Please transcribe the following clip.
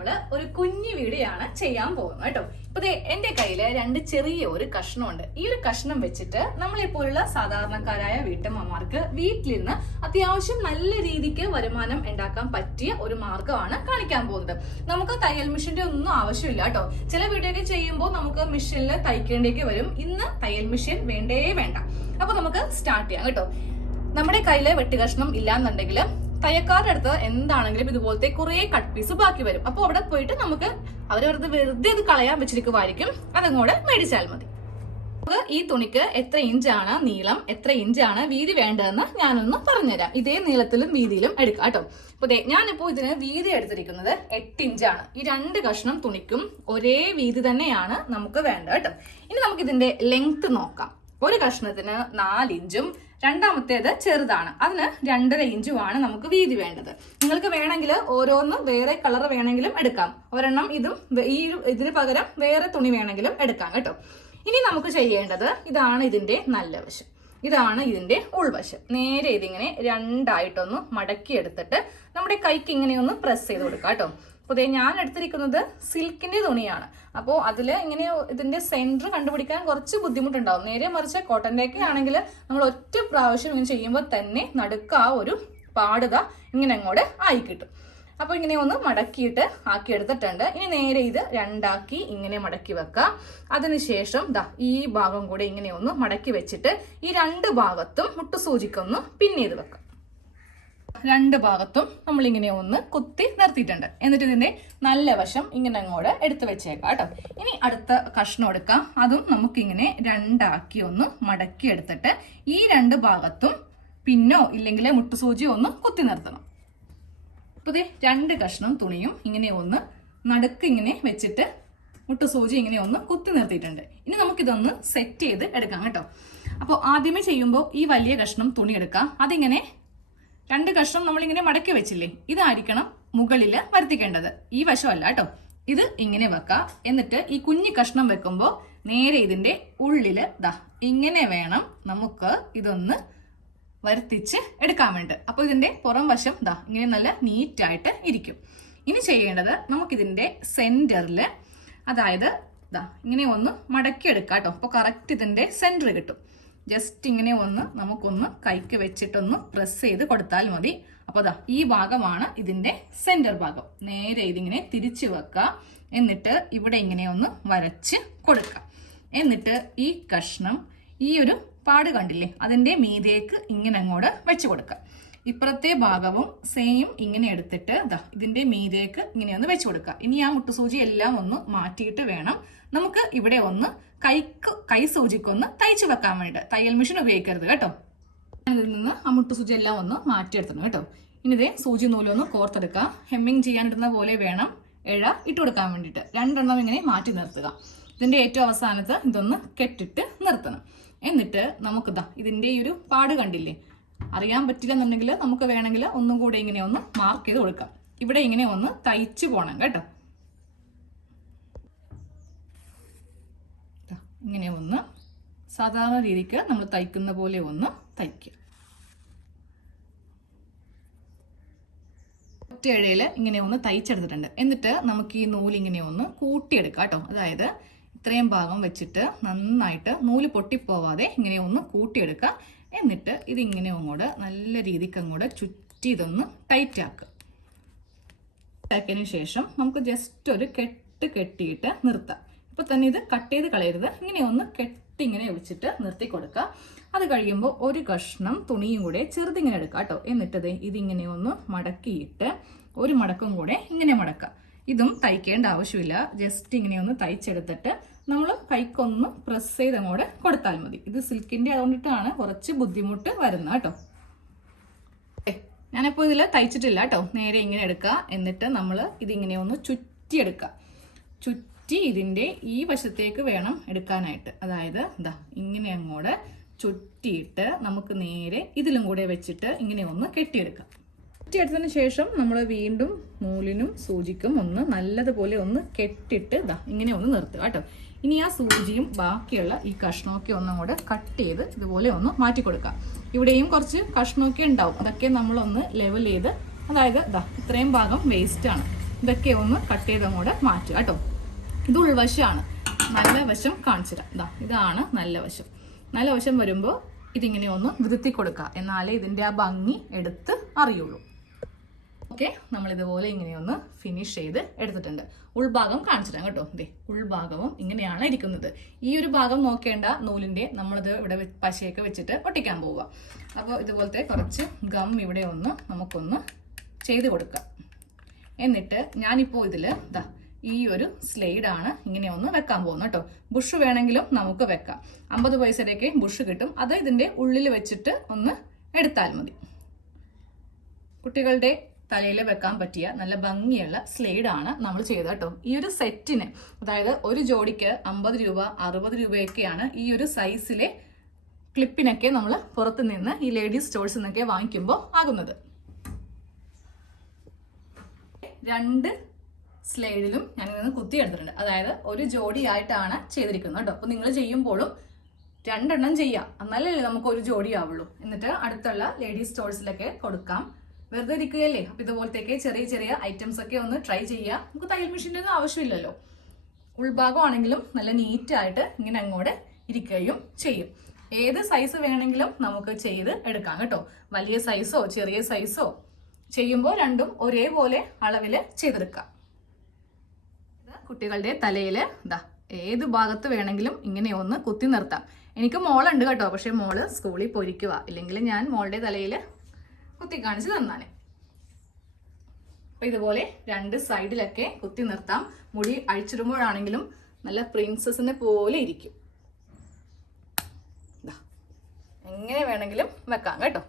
നമ്മള് ഒരു കുഞ്ഞു വീഡിയോ ആണ് ചെയ്യാൻ പോകുന്നത് കേട്ടോ. ഇപ്പൊ എന്റെ കയ്യില് രണ്ട് ചെറിയ ഒരു കഷ്ണമുണ്ട്. ഈ ഒരു കഷ്ണം വെച്ചിട്ട് നമ്മളെപ്പോലുള്ള സാധാരണക്കാരായ വീട്ടമ്മമാർക്ക് വീട്ടിലിരുന്ന് അത്യാവശ്യം നല്ല രീതിക്ക് വരുമാനം ഉണ്ടാക്കാൻ പറ്റിയ ഒരു മാർഗമാണ് കാണിക്കാൻ പോകുന്നത്. നമുക്ക് തയ്യൽ മെഷീന്റെ ഒന്നും ആവശ്യമില്ല കേട്ടോ. ചില വീഡിയോ ഒക്കെ ചെയ്യുമ്പോൾ നമുക്ക് മെഷീനിൽ തയ്ക്കേണ്ടേക്ക് വരും. ഇന്ന് തയ്യൽ മെഷീൻ വേണ്ടേ വേണ്ട. അപ്പൊ നമുക്ക് സ്റ്റാർട്ട് ചെയ്യാം കേട്ടോ. നമ്മുടെ കയ്യില് വെട്ടുകഷ്ണം ഇല്ലാന്നുണ്ടെങ്കിൽ തയ്യക്കാരുടെ അടുത്ത് എന്താണെങ്കിലും ഇതുപോലത്തെ കുറെ കട്ട് പീസ് ബാക്കി വരും. അപ്പൊ അവിടെ പോയിട്ട് നമുക്ക് അവർ വെറുതെ ഇത് കളയാൻ വെച്ചിരിക്കുമായിരിക്കും, അതങ്ങോട്ട് മേടിച്ചാൽ മതി. നമുക്ക് ഈ തുണിക്ക് എത്ര ഇഞ്ചാണ് നീളം, എത്ര ഇഞ്ചാണ് വീതി വേണ്ടതെന്ന് ഞാനൊന്ന് പറഞ്ഞുതരാം. ഇതേ നീളത്തിലും വീതിയിലും എടുക്കാം കേട്ടോ. അപ്പൊ ഞാനിപ്പോ ഇതിന് വീതി എടുത്തിരിക്കുന്നത് 8 ഇഞ്ചാണ്. ഈ രണ്ട് കഷ്ണം തുണിക്കും ഒരേ വീതി തന്നെയാണ് നമുക്ക് വേണ്ടത് കേട്ടോ. ഇനി നമുക്ക് ഇതിന്റെ ലെങ്ത് നോക്കാം. ഒരു കഷ്ണത്തിന് 4 ഇഞ്ചും രണ്ടാമത്തേത് ചെറുതാണ്, അതിന് 2.5 ഇഞ്ചുമാണ് നമുക്ക് വീതി വേണ്ടത്. നിങ്ങൾക്ക് വേണമെങ്കിൽ ഓരോന്ന് വേറെ കളർ വേണമെങ്കിലും എടുക്കാം. ഒരെണ്ണം ഇതും ഇതിന് പകരം വേറെ തുണി വേണമെങ്കിലും എടുക്കാം കേട്ടോ. ഇനി നമുക്ക് ചെയ്യേണ്ടത് ഇതാണ്. ഇതിന്റെ നല്ല വശം ഇതാണ്, ഇതിന്റെ ഉൾവശം. നേരെ ഇതിങ്ങനെ രണ്ടായിട്ടൊന്ന് മടക്കി എടുത്തിട്ട് നമ്മുടെ കൈക്ക് ഇങ്ങനെ ഒന്ന് പ്രസ് ചെയ്ത് കൊടുക്കാം കേട്ടോ. അപ്പോൾ ഞാൻ എടുത്തിരിക്കുന്നത് സിൽക്കിന്റെ തുണിയാണ്. അപ്പോൾ അതില് ഇങ്ങനെ ഇതിന്റെ സെന്റർ കണ്ടുപിടിക്കാൻ കുറച്ച് ബുദ്ധിമുട്ടുണ്ടാവും. നേരെ മറിച്ച് കോട്ടന്റെ ഒക്കെ ആണെങ്കിൽ നമ്മൾ ഒറ്റ പ്രാവശ്യം ഇങ്ങനെ ചെയ്യുമ്പോൾ തന്നെ നടുക്ക് ആ ഒരു പാടുക ഇങ്ങനെ അങ്ങോട്ട് ആയി കിട്ടും. അപ്പൊ ഇങ്ങനെ ഒന്ന് മടക്കിയിട്ട് ആക്കി എടുത്തിട്ടുണ്ട്. ഇനി നേരെ ഇത് രണ്ടാക്കി ഇങ്ങനെ മടക്കി വെക്കാം. അതിനുശേഷം ഈ ഭാഗം കൂടെ ഇങ്ങനെ ഒന്ന് മടക്കി വെച്ചിട്ട് ഈ രണ്ട് ഭാഗത്തും മുട്ടുസൂചിക്കൊന്ന് പിൻ ചെയ്ത് വെക്കാം. രണ്ട് ഭാഗത്തും നമ്മളിങ്ങനെ ഒന്ന് കുത്തി നിർത്തിയിട്ടുണ്ട്. എന്നിട്ട് ഇതിന്റെ നല്ല വശം ഇങ്ങനെ അങ്ങോട്ട് എടുത്തു വെച്ചേക്കാം കേട്ടോ. ഇനി അടുത്ത കഷ്ണം എടുക്കാം. അതും നമുക്കിങ്ങനെ രണ്ടാക്കി ഒന്ന് മടക്കി എടുത്തിട്ട് ഈ രണ്ട് ഭാഗത്തും പിന്നോ ഇല്ലെങ്കിൽ മുട്ടുസൂചിയോ ഒന്ന് കുത്തി നിർത്തണം. അപ്പൊ രണ്ട് കഷ്ണം തുണിയും ഇങ്ങനെ ഒന്ന് നടുക്ക് ഇങ്ങനെ വെച്ചിട്ട് മുട്ടുസൂചി ഇങ്ങനെ ഒന്ന് കുത്തി നിർത്തിയിട്ടുണ്ട്. ഇനി നമുക്കിതൊന്ന് സെറ്റ് ചെയ്ത് എടുക്കാം കേട്ടോ. അപ്പോൾ ആദ്യമേ ചെയ്യുമ്പോൾ ഈ വലിയ കഷ്ണം തുണി എടുക്കാം. അതിങ്ങനെ രണ്ട് കഷ്ണം നമ്മളിങ്ങനെ മടക്കി വെച്ചില്ലേ, ഇതായിരിക്കണം മുകളിൽ വരുത്തിക്കേണ്ടത്. ഈ വശമല്ല കേട്ടോ. ഇത് ഇങ്ങനെ വെക്കാം. എന്നിട്ട് ഈ കുഞ്ഞു കഷ്ണം വെക്കുമ്പോൾ നേരെ ഇതിന്റെ ഉള്ളില് ഇങ്ങനെ വേണം നമുക്ക് ഇതൊന്ന് വരുത്തിച്ച് എടുക്കാൻ വേണ്ടി. അപ്പൊ ഇതിന്റെ പുറം വശം ഇങ്ങനെ നല്ല നീറ്റായിട്ട് ഇരിക്കും. ഇനി ചെയ്യേണ്ടത് നമുക്കിതിന്റെ സെന്ററിൽ, അതായത് ഇങ്ങനെ ഒന്ന് മടക്കി എടുക്കാം കേട്ടോ. അപ്പൊ കറക്റ്റ് ഇതിന്റെ സെന്റർ കിട്ടും. ജസ്റ്റ് ഇങ്ങനെ ഒന്ന് നമുക്കൊന്ന് കൈക്ക് വെച്ചിട്ടൊന്ന് പ്രസ് ചെയ്ത് കൊടുത്താൽ മതി. അപ്പൊ ഈ ഭാഗമാണ് ഇതിന്റെ സെന്റർ ഭാഗം. നേരെ ഇതിങ്ങനെ തിരിച്ചു വെക്കുക. എന്നിട്ട് ഇവിടെ ഇങ്ങനെ ഒന്ന് വരച്ച് കൊടുക്കുക. എന്നിട്ട് ഈ കഷ്ണം ഈ ഒരു പാട് കണ്ടില്ലേ, അതിന്റെ മീതേക്ക് ഇങ്ങനെ അങ്ങോട്ട് വെച്ച് കൊടുക്കുക. ഇപ്പുറത്തെ ഭാഗവും സെയിം ഇങ്ങനെ എടുത്തിട്ട് ഇതിന്റെ മീതേക്ക് ഇങ്ങനെ ഒന്ന് വെച്ച് കൊടുക്കുക. ഇനി ആ മുട്ടുസൂചി എല്ലാം ഒന്ന് മാറ്റിയിട്ട് വേണം നമുക്ക് ഇവിടെ ഒന്ന് കൈ സൂചിക്കൊന്ന് തയ്ച്ചു വെക്കാൻ വേണ്ടി. തയ്യൽ മെഷീൻ ഉപയോഗിക്കരുത് കേട്ടോ. ഇതിൽ നിന്ന് ആ മുട്ടുസൂചി എല്ലാം ഒന്ന് മാറ്റിയെടുക്കണം കേട്ടോ. ഇനി ഇതേ സൂചി നൂലൊന്ന് കോർത്തെടുക്കുക. ഹെമ്മിങ് ചെയ്യാനിടുന്ന പോലെ വേണം ഇഴ ഇട്ട് കൊടുക്കാൻ വേണ്ടിയിട്ട്. രണ്ടെണ്ണം ഇങ്ങനെ മാറ്റി നിർത്തുക. ഇതിന്റെ ഏറ്റവും അവസാനത്ത് ഇതൊന്ന് കെട്ടിട്ട് നിർത്തണം. എന്നിട്ട് നമുക്ക് ഇതിന്റെ ഈ ഒരു പാട് കണ്ടില്ലേ, അറിയാൻ പറ്റില്ല എന്നുണ്ടെങ്കിൽ നമുക്ക് വേണമെങ്കിൽ ഒന്നും കൂടെ ഇങ്ങനെ ഒന്ന് മാർക്ക് ചെയ്ത് കൊടുക്കാം. ഇവിടെ ഇങ്ങനെ ഒന്ന് തയ്ച്ചു പോകണം കേട്ടോ. ഇങ്ങനെ ഒന്ന് സാധാരണ രീതിക്ക് നമ്മൾ തയ്ക്കുന്ന പോലെ ഒന്ന് തയ്ക്കുക. ഒറ്റയിഴയിൽ ഇങ്ങനെ ഒന്ന് തയ്ച്ചെടുത്തിട്ടുണ്ട്. എന്നിട്ട് നമുക്ക് ഈ നൂലിങ്ങനെ ഒന്ന് കൂട്ടിയെടുക്കാം കേട്ടോ. അതായത് ഇത്രയും ഭാഗം വെച്ചിട്ട് നന്നായിട്ട് നൂല് പൊട്ടിപ്പോവാതെ ഇങ്ങനെ ഒന്ന് കൂട്ടിയെടുക്കുക. എന്നിട്ട് ഇതിങ്ങനെ അങ്ങോട്ട് നല്ല രീതിക്ക് അങ്ങോട്ട് ചുറ്റി ഇതൊന്ന് ടൈറ്റ് ആക്കുക. ആക്കിയതിനു ശേഷം നമുക്ക് ജസ്റ്റ് ഒരു കെട്ടിയിട്ട് നിർത്താം. ഇപ്പൊ തന്നെ ഇത് കട്ട് ചെയ്ത് കളയരുത്. ഇങ്ങനെ ഒന്ന് കെട്ടി ഇങ്ങനെ വെച്ചിട്ട് നിർത്തി കൊടുക്കുക. അത് കഴിയുമ്പോൾ ഒരു കഷ്ണം തുണിയും കൂടെ ചെറുതിങ്ങനെ എടുക്കുക കേട്ടോ. എന്നിട്ട് ഇതിങ്ങനെ ഒന്ന് മടക്കിയിട്ട് ഒരു മടക്കും കൂടെ ഇങ്ങനെ മടക്കുക. ഇതും തയ്ക്കേണ്ട ആവശ്യമില്ല. ജസ്റ്റ് ഇങ്ങനെ ഒന്ന് തയ്ച്ചെടുത്തിട്ട് നമ്മൾ കൈക്കൊന്ന് പ്രസ് ചെയ്ത് അങ്ങോട്ട് കൊടുത്താൽ മതി. ഇത് സിൽക്കിന്റെ അതുകൊണ്ടിട്ടാണ് കുറച്ച് ബുദ്ധിമുട്ട് വരുന്നത് കേട്ടോ. ഞാനിപ്പോൾ ഇതിൽ തയ്ച്ചിട്ടില്ല കേട്ടോ. നേരെ ഇങ്ങനെ എടുക്കുക. എന്നിട്ട് നമ്മൾ ഇതിങ്ങനെ ഒന്ന് ചുറ്റിയെടുക്കുക. ചുറ്റി ഇതിന്റെ ഈ വശത്തേക്ക് വേണം എടുക്കാനായിട്ട്. അതായത് ഇങ്ങനെ അങ്ങോട്ട് ചുറ്റിയിട്ട് നമുക്ക് നേരെ ഇതിലും കൂടെ വെച്ചിട്ട് ഇങ്ങനെ ഒന്ന് കെട്ടിയെടുക്കാം. കെട്ടിയെടുത്തതിന് ശേഷം നമ്മൾ വീണ്ടും നൂലിനും സൂചിക്കും ഒന്ന് നല്ലതുപോലെ ഒന്ന് കെട്ടിട്ട് ഇങ്ങനെ ഒന്ന് നിർത്തുക കേട്ടോ. ഇനി ആ സൂചിയും ബാക്കിയുള്ള ഈ കഷ്ണമൊക്കെ ഒന്നും കൂടെ കട്ട് ചെയ്ത് ഇതുപോലെ ഒന്ന് മാറ്റി കൊടുക്കാം. ഇവിടെയും കുറച്ച് കഷ്ണമൊക്കെ ഉണ്ടാവും. അതൊക്കെ നമ്മളൊന്ന് ലെവൽ ചെയ്ത്, അതായത് ഇത്രയും ഭാഗം വേസ്റ്റ് ആണ്. ഇതൊക്കെ ഒന്ന് കട്ട് ചെയ്ത് അങ്ങോട്ട് മാറ്റുക കേട്ടോ. ഇത് ഉൾവശമാണ്. നല്ല വശം കാണിച്ചു തരാം. ഇതാണ് നല്ല വശം. നല്ല വശം വരുമ്പോൾ ഇതിങ്ങനെ ഒന്ന് വിരുത്തി കൊടുക്കുക, എന്നാലേ ഇതിൻ്റെ ആ ഭംഗി എടുത്ത് അറിയുള്ളൂ. ഓക്കെ, നമ്മളിതുപോലെ ഇങ്ങനെയൊന്ന് ഫിനിഷ് ചെയ്ത് എടുത്തിട്ടുണ്ട്. ഉൾഭാഗം കാണിച്ചു തരാം കേട്ടോ. ഉൾഭാഗവും ഇങ്ങനെയാണ് ഇരിക്കുന്നത്. ഈ ഒരു ഭാഗം നോക്കേണ്ട നൂലിൻ്റെ, നമ്മളിത് ഇവിടെ പശയൊക്കെ വെച്ചിട്ട് ഒട്ടിക്കാൻ പോവുക. അപ്പോൾ ഇതുപോലത്തെ കുറച്ച് ഗം ഇവിടെ ഒന്ന് നമുക്കൊന്ന് ചെയ്ത് കൊടുക്കാം. എന്നിട്ട് ഞാനിപ്പോൾ ഇതിൽ ഈ ഒരു സ്ലൈഡാണ് ഇങ്ങനെ ഒന്ന് വെക്കാൻ പോകുന്നത് കേട്ടോ. ബുഷ് വേണമെങ്കിലും നമുക്ക് വെക്കാം. 50 പൈസയുടെയൊക്കെ ബുഷ് കിട്ടും. അത് ഇതിൻ്റെ ഉള്ളിൽ വെച്ചിട്ട് ഒന്ന് എടുത്താൽ മതി. കുട്ടികളുടെ തലയിൽ വെക്കാൻ പറ്റിയ നല്ല ഭംഗിയുള്ള സ്ലൈഡാണ് നമ്മൾ ചെയ്തത് കേട്ടോ. ഈ ഒരു സെറ്റിന്, അതായത് ഒരു ജോഡിക്ക് 50 രൂപ 60 രൂപയൊക്കെയാണ് ഈ ഒരു സൈസിലെ ക്ലിപ്പിനൊക്കെ നമ്മൾ പുറത്ത് നിന്ന് ഈ ലേഡീസ് സ്റ്റോഴ്സിൽ നിന്നൊക്കെ വാങ്ങിക്കുമ്പോൾ ആകുന്നത്. 2 സ്ലൈഡിലും ഞാനിതൊന്ന് കുത്തിയെടുത്തിട്ടുണ്ട്. അതായത് ഒരു ജോഡി ആയിട്ടാണ് ചെയ്തിരിക്കുന്നത് കേട്ടോ. അപ്പോൾ നിങ്ങൾ ചെയ്യുമ്പോഴും 2 എണ്ണം ചെയ്യാം, എന്നാലേ നമുക്ക് ഒരു ജോഡി ആവുള്ളൂ. എന്നിട്ട് അടുത്തുള്ള ലേഡീസ് സ്റ്റോഴ്സിലൊക്കെ കൊടുക്കാം. വെറുതെ ഇരിക്കുകയല്ലേ, അപ്പോൾ ഇതുപോലത്തേക്ക് ചെറിയ ചെറിയ ഐറ്റംസ് ഒക്കെ ഒന്ന് ട്രൈ ചെയ്യുക. നമുക്ക് തയ്യൽ മെഷീൻ്റെ ഒന്നും ആവശ്യമില്ലല്ലോ. ഉൾഭാഗമാണെങ്കിലും നല്ല നീറ്റായിട്ട് ഇങ്ങനെ അങ്ങോട്ട് ഇരിക്കുകയും ചെയ്യും. ഏത് സൈസ് വേണമെങ്കിലും നമുക്ക് ചെയ്ത് എടുക്കാം കേട്ടോ. വലിയ സൈസോ ചെറിയ സൈസോ ചെയ്യുമ്പോൾ രണ്ടും ഒരേപോലെ അളവിൽ ചെയ്തെടുക്കാം. കുട്ടികളുടെ തലയിൽ ഏത് ഭാഗത്ത് വേണമെങ്കിലും ഇങ്ങനെ ഒന്ന് കുത്തി നിർത്താം. എനിക്ക് മോളുണ്ട് കേട്ടോ, പക്ഷെ മോള് സ്കൂളിൽ പോയിരിക്കുക, ഇല്ലെങ്കിൽ ഞാൻ മോളുടെ തലയിൽ കുത്തി കാണിച്ച് തന്നാണ്. അപ്പൊ ഇതുപോലെ 2 സൈഡിലൊക്കെ കുത്തി നിർത്താം. മുടി അഴിച്ചിടുമ്പോഴാണെങ്കിലും നല്ല പ്രിൻസസിനെ പോലെ ഇരിക്കും. എങ്ങനെ വേണമെങ്കിലും വെക്കാം കേട്ടോ.